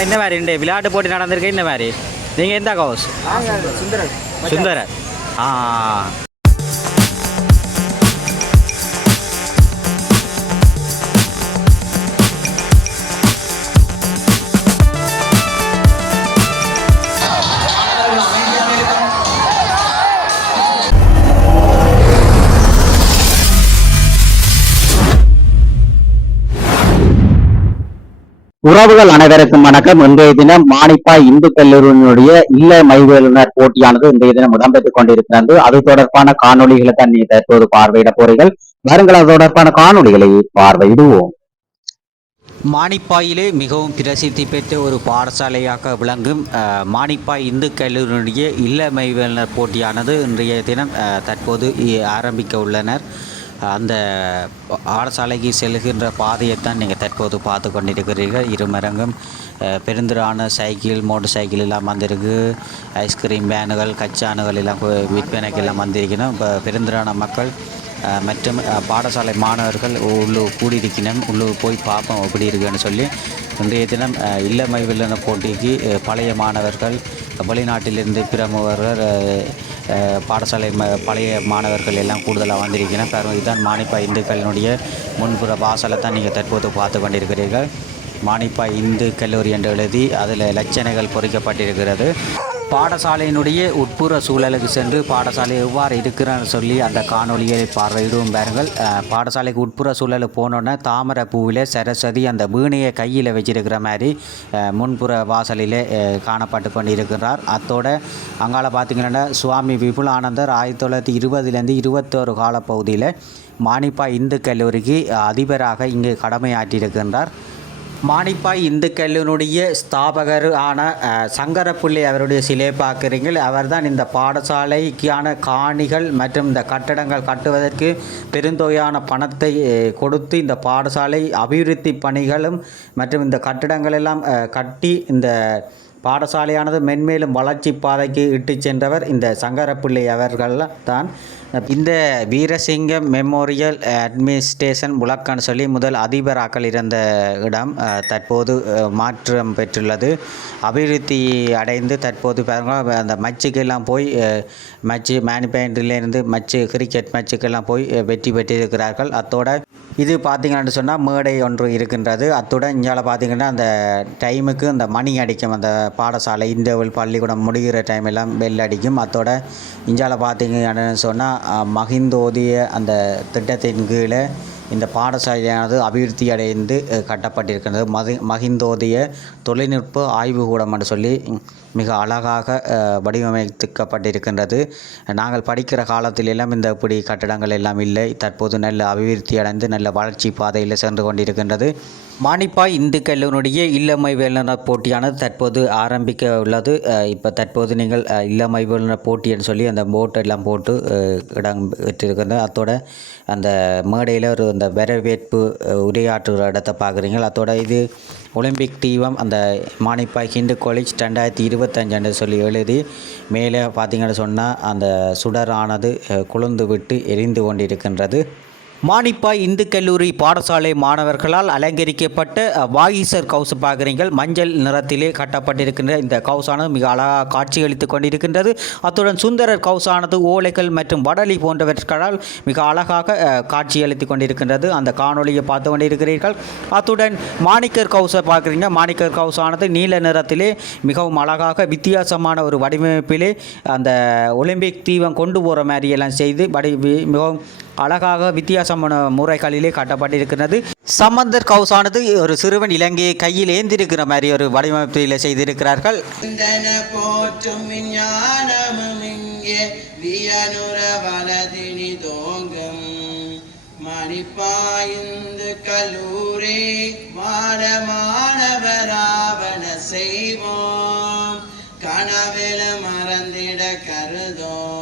என்ன மாதிரி இந்த விளையாட்டு போட்டி நடந்திருக்கு? இந்த மாதிரி? நீங்கள் எந்த கவுஸ் சுந்தரன். சுந்தரர் ஆ. உறவுகள் அனைவருக்கும் வணக்கம். இன்றைய தினம் மானிப்பாய் இந்து கல்லூரியினுடைய இல்ல மைவேலுனர் போட்டியானது இன்றைய தினம் இடம்பெற்றுக் கொண்டிருக்கிறது. அது தொடர்பான காணொளிகளை தான் நீ தற்போது பார்வையிட போறீர்கள் வருங்கள் அது தொடர்பான காணொளிகளை பார்வையிடுவோம். மானிப்பாயிலே மிகவும் பிரசித்தி பெற்ற ஒரு பாடசாலையாக விளங்கும் அஹ், மானிப்பாய் இந்து கல்லூரியினுடைய இல்லமைவேலர் போட்டியானது இன்றைய தினம் அஹ், தற்போது ஆரம்பிக்க உள்ளனர். அந்த பாடசாலைக்கு செல்கின்ற பாதையைத்தான் நீங்கள் தற்போது பார்த்து கொண்டிருக்கிறீர்கள். இருமரங்கும் பெருந்திரான சைக்கிள் மோட்டர் சைக்கிள் எல்லாம் வந்திருக்கு. ஐஸ்கிரீம் வேனுகள் கச்சானுகள் எல்லாம் கு- விற்பனைக்கு எல்லாம் வந்திருக்கணும் இப்போ பெருந்திரான மக்கள் மற்றும் பாடசாலை மாணவர்கள் உள்ளூர் கூடியிருக்கணும் உள்ளூர் போய் பார்ப்போம் எப்படி இருக்குன்னு சொல்லி இன்றைய தினம் இல்லமை வில்லன போட்டிக்கு பழைய மாணவர்கள் வெளிநாட்டிலிருந்து பிரமுகர்கள் பாடசாலை ம பழைய மாணவர்கள் எல்லாம் கூடுதலாக வந்திருக்கிறேன் காரணம் இதுதான் மானிப்பா இந்துக்களினுடைய முன்புற வாசலை தான் நீங்கள் தற்போது பார்த்து கொண்டிருக்கிறீர்கள். மானிப்பா இந்து கல்லூரி என்று எழுதி அதில் லட்சணைகள் பொறிக்கப்பட்டிருக்கிறது. பாடசாலையினுடைய உட்புற சூழலுக்கு சென்று பாடசாலை எவ்வாறு இருக்கிறன்னு சொல்லி அந்த காணொலியை பார்வையிடுவோம் பாருங்கள். பாடசாலைக்கு உட்புற சூழலுக்கு போனோன்னே தாமரை பூவில் சரஸ்வதி அந்த வீணையை கையில் வச்சிருக்கிற மாதிரி முன்புற வாசலிலே காணப்பட்டு கொண்டிருக்கிறார். அத்தோட அங்கால பார்த்தீங்கன்னா சுவாமி விபுலானந்தர் ஆயிரத்தி தொள்ளாயிரத்தி இருபதுலேருந்து இருபத்தோரு காலப்பகுதியில் மானிப்பா இந்து கல்லூரிக்கு அதிபராக இங்கு கடமையாற்றியிருக்கின்றார். மானிப்பாய் இந்து கல்லூரியுடைய ஸ்தாபகர் ஆன சங்கரப்புள்ளி அவருடைய சிலை பார்க்குறீங்கள் அவர்தான் இந்த பாடசாலைக்கான காணிகள் மற்றும் இந்த கட்டடங்கள் கட்டுவதற்கு பெருந்தொகையான பணத்தை கொடுத்து இந்த பாடசாலை அபிவிருத்தி பணிகளும் மற்றும் இந்த கட்டடங்கள் எல்லாம் கட்டி இந்த பாடசாலையானது மென்மேலும் வளர்ச்சி பாதைக்கு இட்டு சென்றவர் இந்த சங்கரப்பிள்ளை அவர்கள் தான் இந்த வீரசிங்கம் மெமோரியல் அட்மினிஸ்ட்ரேஷன் முழக்கன்னு சொல்லி முதல் அதிபராக்கள் இருந்த இடம் தற்போது மாற்றம் பெற்றுள்ளது. அபிவிருத்தி அடைந்து தற்போது அந்த மச்சுக்கெல்லாம் போய் மச்சு மேனிபேண்ட்லேருந்து மச்சு கிரிக்கெட் மச்சுக்கெல்லாம் போய் வெற்றி பெற்றிருக்கிறார்கள். அத்தோட இது பார்த்திங்கன்னு சொன்னால் மேடை ஒன்று இருக்கின்றது. அத்துடன் இங்கே பார்த்திங்கன்னா அந்த டைமுக்கு அந்த மணி அடிக்கும். அந்த பாடசாலை இன்டர்வல் பள்ளிக்கூடம் முடிகிற டைம் எல்லாம் பெல் அடிக்கும். அத்தோட இங்கால பார்த்திங்கன்னு சொன்னால் மகிந்தோதிய அந்த திட்டத்தின் கீழே இந்த பாடசாலையானது அபிவிருத்தி அடைந்து கட்டப்பட்டிருக்கிறது. கட்டப்பட்டிருக்கின்றது மகிந்தோதிய தொழில்நுட்ப ஆய்வுக்கூடம் என்று சொல்லி மிக அழகாக வடிவமைத்துக்கப்பட்டிருக்கின்றது வடிவமைக்கப்பட்டிருக்கின்றது. நாங்கள் படிக்கிற காலத்தில் எல்லாம் இந்த இப்படி கட்டடங்கள் எல்லாம் இல்லை. தற்போது நல்ல அபிவிருத்தி அடைந்து நல்ல வளர்ச்சி பாதையில் சென்று கொண்டிருக்கின்றது. மானிப்பாய் இந்து கல்லூரியுடைய இல்லமை போட்டியானது தற்போது ஆரம்பிக்க உள்ளது. இப்போ தற்போது நீங்கள் அஹ், இல்லமை போட்டின்னு சொல்லி அந்த போட்டை எல்லாம் போட்டு இடம் பெற்றிருக்கின்றது அதோட அந்த மேடையில் ஒரு அந்த வரவேற்பு உரையாற்றுகிற இடத்தை பார்க்குறீங்க அதோட இது ஒலிம்பிக் தீபம் அந்த மானிப்பாய் ஹிந்து காலேஜ் ரெண்டாயிரத்தி இருபத்தஞ்சுன்னு சொல்லி எழுதி மேலே பார்த்தீங்கன்னு சொன்னால் அந்த சுடரானது குளிர்ந்து விட்டு எரிந்து கொண்டிருக்கின்றது. மானிப்பாய் இந்து கல்லூரி பாடசாலை மாணவர்களால் அலங்கரிக்கப்பட்ட வாயிசர் கவுசு பார்க்குறீங்கள் மஞ்சள் நிறத்திலே கட்டப்பட்டிருக்கின்ற இந்த கவுசானது மிக அழகாக காட்சியளித்து கொண்டிருக்கின்றது. அத்துடன் சுந்தரர் கவுசானது ஓலைகள் மற்றும் வடலி போன்றவற்றால் மிக அழகாக காட்சியளித்து கொண்டிருக்கின்றது. அந்த காணொளியை பார்த்து கொண்டிருக்கிறீர்கள். அத்துடன் மாணிக்கர் கவுஸை பார்க்குறீங்க மாணிக்கர் கவுசானது நீல நிறத்திலே மிகவும் அழகாக வித்தியாசமான ஒரு வடிவமைப்பிலே அந்த ஒலிம்பிக் தீபம் கொண்டு போகிற மாதிரியெல்லாம் செய்து வடி மிகவும் அழகாக வித்தியாசமான முறைகளிலே காட்டப்பட்டிருக்கிறது. சம்பந்தர் கவுசானது ஒரு சிறுவன் இலங்கையை கையில் ஏந்திருக்கிற மாதிரி ஒரு வடிவமைப்பில் செய்திருக்கிறார்கள். சிந்தன வலதினி மணிப்பாய்ந்து கல்லூரி மாடமானவராவன செய்வோம். கனவில மறந்திட கருதோம்.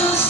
anjos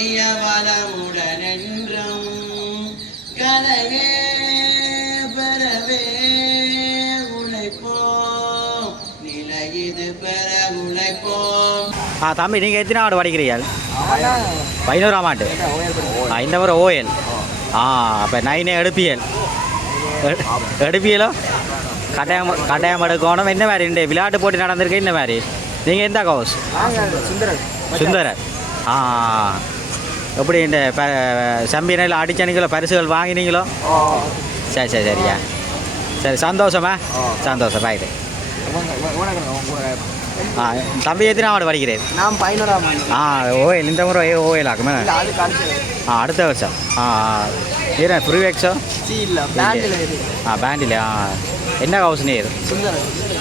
வாழிய வளமுடன் என்றும் கலையே பெறவே உழைப்போம். நிலையிது பெற உழைப்போம். ஆ தம்பி நீங்கள் எத்தனை ஆண்டு படிக்கிறீர்கள்? பதினோராம் ஆண்டு ஆ இந்த முறை ஓஎல் ஆ அப்போ நைனே எடுப்பியல். எடுப்பியலோ? கட்டாயம் கட்டாயம் எடுக்கணும். என்ன மாதிரி இந்த விளையாட்டு போட்டி நடந்திருக்கு? இந்த மாதிரி? நீங்கள் எந்த கவுஸ் சுந்தரர் ஆ எப்படி இந்த ப சம்பியனில் அடிச்சனீங்களோ பரிசுகள் வாங்கினீங்களோ? சரி சரி சரியா சரி சந்தோஷமா? சந்தோஷம் பாய்டு ஆ தம்பி எத்தனை ஆண்டு படிக்கிறேன் நாம் பதினோராம் ஆ ஓயில் இந்த முறை அது கழிச்சது ஆ அடுத்த வருஷம். ஆ ஏன்னா ஃப்ரீ எக்ஸோ ஆ பேண்டில் ஆ. என்ன ஹவுஸ் நீர்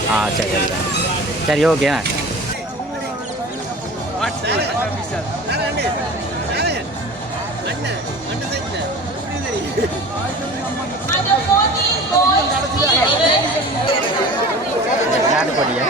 ஆ சரி சரி. சரி ஓகேண்ணா நாட்டுப்படியா